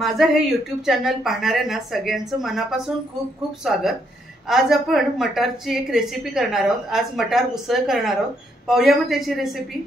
माझं हे YouTube channel पाहणाऱ्यांना सगळ्यांचं मनापासून खूप खूप स्वागत। आज आपण मटारची एक रेसिपी करणार आहोत। आज मटार उसळ करणार आहोत। पाहूया मग त्याची रेसिपी।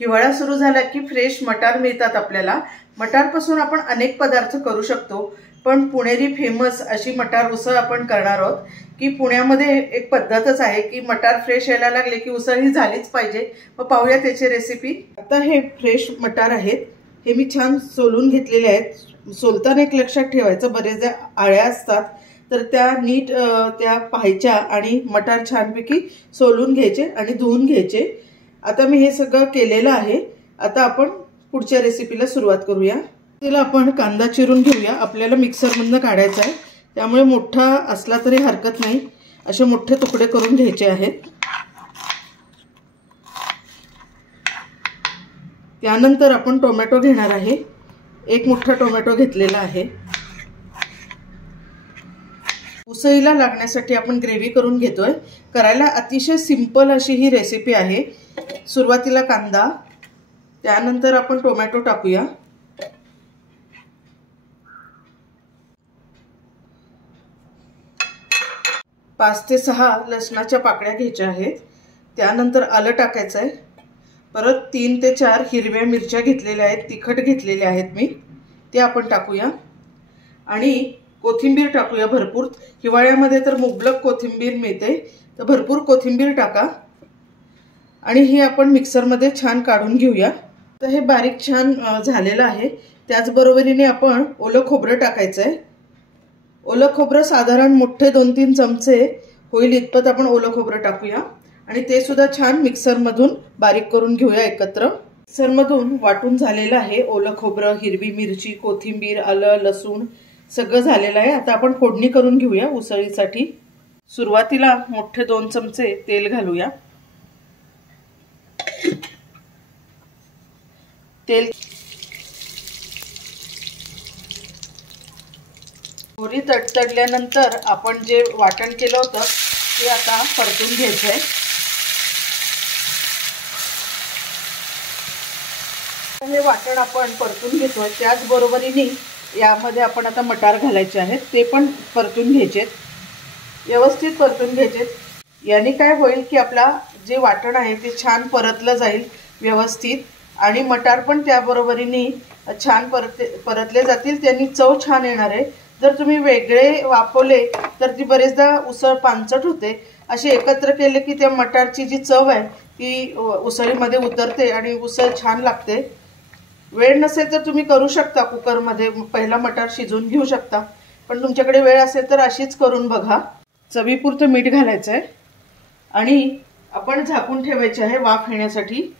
हिवाळा सुरू झाला की फ्रेश मटार मिळतात आपल्याला। मटारपासून आपण अनेक पदार्थ करू शकतो, पण पुणेरी फेमस अशी मटार उसळ आपण करणार आहोत। की पुण्यामध्ये एक पद्धतच आहे की मटार फ्रेश यायला लागले की उसळ ही झालीच पाहिजे। मग पाहूया त्याची रेसिपी। आता हे फ्रेश मटार आहेत, हे मी छान सोलून घेतलेले आहेत। सोलताना एक लक्षात ठेवायचं, बरेच आळ्या असतात तर त्या नीट त्या पाहायच्या आणि मटार छानपैकी सोलून घ्यायचे आणि धुवून घ्यायचे। आता मी हे सगळं केलेलं आहे। आता आपण पुढच्या रेसिपीला सुरुवात करूया। त्याला आपण कांदा चिरून घेऊया। आपल्याला मिक्सरमधून काढायचा आहे, त्यामुळे मोठा असला तरी हरकत नाही, असे मोठे तुकडे करून घ्यायचे आहेत। त्यानंतर आपण टोमॅटो घेणार आहे। एक मोठा टोमॅटो घेतलेला आहे। उसळीला लागण्यासाठी आपण ग्रेव्ही करून घेतोय। करायला अतिशय सिंपल अशी ही रेसिपी आहे। सुरुवातीला कांदा, त्यानंतर आपण टोमॅटो टाकूया। पाच ते 6 लसणाच्या पाकळ्या घ्यायच्या आहेत। त्यानंतर आलं टाकायचं आहे। परत 3 ते 4 हिरव्या मिरच्या घेतलेल्या आहेत, तिखट घेतलेले आहेत मी, ते आपण टाकूया। आणि कोथिंबीर टाकूया भरपूर। हिवाळ्यामध्ये तर मुबलक कोथिंबीर मिळते, तर भरपूर कोथिंबीर टाका। आणि हे आपण मिक्सरमध्ये छान काढून घेऊया। तर हे बारीक छान झालेलं आहे। त्याचबरोबरीने आपण ओलं खोबरं टाकायचं आहे। ओलं खोबरं साधारण मोठे 2-3 चमचे होईल इतपत आपण ओलं खोबरं टाकूया आणि ते सुद्धा छान मिक्सरमधून बारीक करून घेऊया एकत्र। मिक्सरमधून वाटून झालेलं आहे ओलं खोबरं, हिरवी मिरची, कोथिंबीर, आलं, लसूण सगळं झालेलं आहे। आता आपण फोडणी करून घेऊया उसळीसाठी। सुरुवातीला मोठे 2 चमचे तेल घालूया। तेल थोडी तडतडल्यानंतर आपण जे वाटण केलं होतं ते आता परतून घ्यायचं आहे। हे वाटण आपण परतून घेतोय, त्याचबरोबरीने यामध्ये आपण आता मटार घालायचे आहेत, ते पण परतून घ्यायचे, व्यवस्थित परतून घ्यायचे। याने काय होईल की आपला जे वाटण आहे ते छान परतलं जाईल व्यवस्थित आणि मटार पण त्याबरोबरीने छान परतले जातील, त्यांनी चव छान येणार आहे। जर तुम्ही वेगळे वापरले तर ती बरेचदा उसळ पांचट होते। असे एकत्र केले की त्या मटारची जी चव आहे ती उसळीमध्ये उतरते आणि उसळ छान लागते। वेळ नसेल तर तुम्ही करू शकता, कुकरमध्ये पहिला मटार शिजवून घेऊ शकता, पण तुमच्याकडे वेळ असेल तर अशीच करून बघा। चवीपुरतं मीठ घालायचं आहे आणि आपण झाकून ठेवायचे आहे वाफ येण्यासाठी।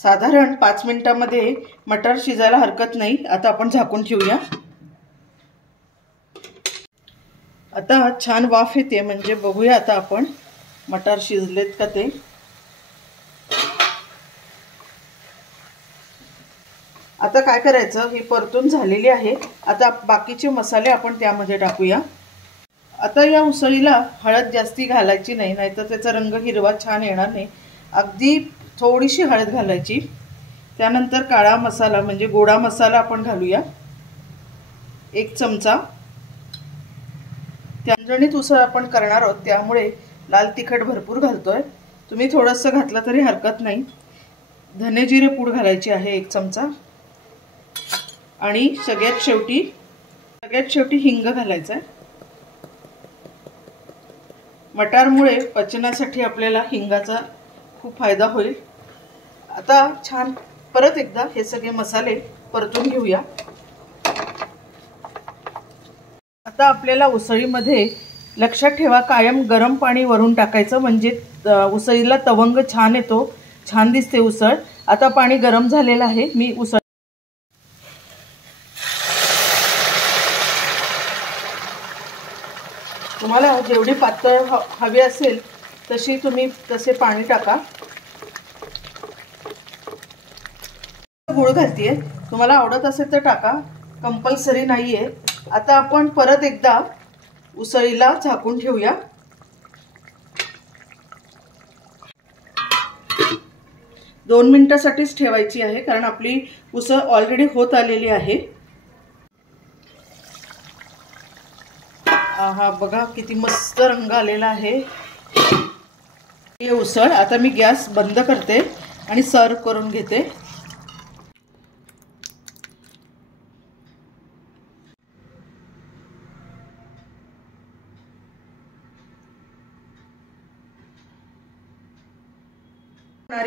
साधारण 5 मिनिटांमध्ये मटार शिजायला हरकत नाही। आता आपण झाकून ठेवूया। आता छान वाफ येते, म्हणजे बघूया आता आपण मटार शिजलेत का ते। आता काय करायचं, ही परतून झालेली आहे। आता बाकीचे मसाले आपण त्यामध्ये टाकूया। आता या उसळीला हळद जास्ती घालायची नाही, नाहीतर त्याचा रंग हिरवा छान येणार नाही। अगदी थोडीशी हळद घालायची। त्यानंतर काळा मसाला म्हणजे गोडा मसाला आपण घालूया 1 चमचा। झणझणीत उसळ आपण करणार आहोत, त्यामुळे लाल तिखट भरपूर घालतोय। तुम्ही थोडंसं घातलं तरी हरकत नाही। धने जिरे पूड घालायची आहे 1 चमचा आणि सगळ्यात शेवटी हिंग घालायचं आहे। मटारमुळे पचनासाठी आपल्याला हिंगाचा खूप फायदा होईल। आता छान परत एकदा हे सगळे मसाले परतून घेऊया। आता आपल्याला उसळीमध्ये लक्षात ठेवा, कायम गरम पाणी वरून टाकायचं, म्हणजे उसळीला तवंग छान येतो, छान दिसते उसळ। आता पाणी गरम झालेलं आहे, मी उसळ तुम्हाला जेवढी पातळ हवी असेल तशी तुम्ही तसे पाणी टाका। गूळ घालतीये, तुम्हाला आवडत असेल तर टाका, कंपल्सरी नाहीये। आता आपण परत एकदा उसळीला झाकून ठेवूया। 2 मिनिटांसाठीच ठेवायची आहे, कारण आपली उसळ ऑलरेडी होत आलेली आहे। आहा, बघा किती मस्त रंग आलेला आहे। ही उसळ आता मी गॅस बंद करते आणि सर्व करून घेते।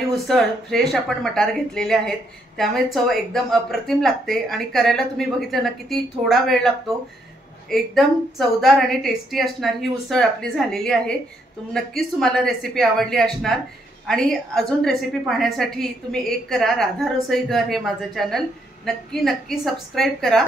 उसळ फ्रेश आपण मटार घेतलेले आहेत, त्यामुळे चव एकदम अप्रतिम लागते आणि करायला तुम्ही बघितलं ना किती थोडा वेळ लागतो। एकदम चवदार आणि टेस्टी असणार ही उसळ आपली झालेली आहे। नक्कीच तुम्हाला रेसिपी आवडली असणार आणि अजून रेसिपी पाहण्यासाठी तुम्ही एक करा, राधा रसोईघर हे माझं चॅनल नक्की सबस्क्राइब करा।